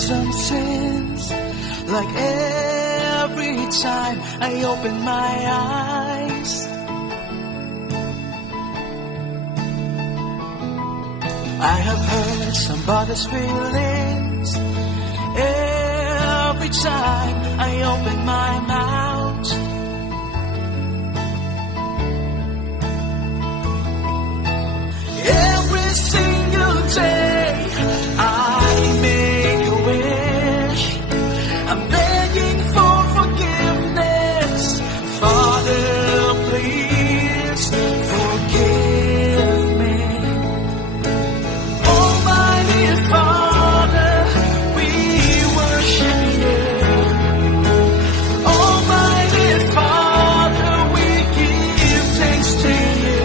some sins, like every time I open my eyes. I have hurt somebody's feelings every time I open my mouth. Every single day I make a wish. I'm begging for forgiveness. Father, please forgive me. Almighty Father, we worship you. Almighty Father, we give thanks to you.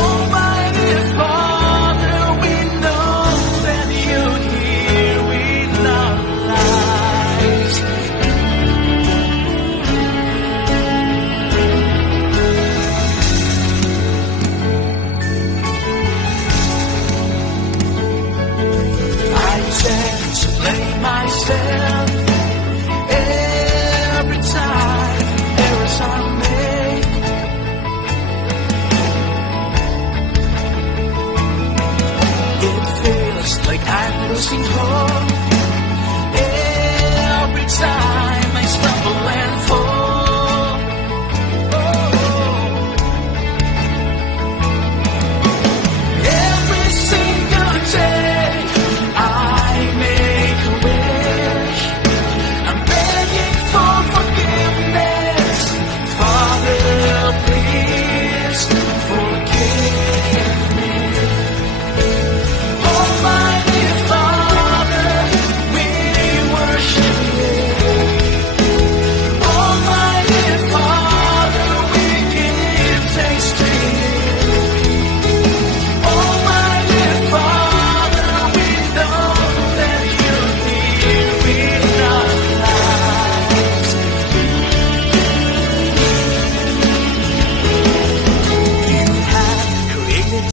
Almighty Father, we know that you're here in our lives. I tend to blame myself every time errors I make. It feels like I'm losing hope.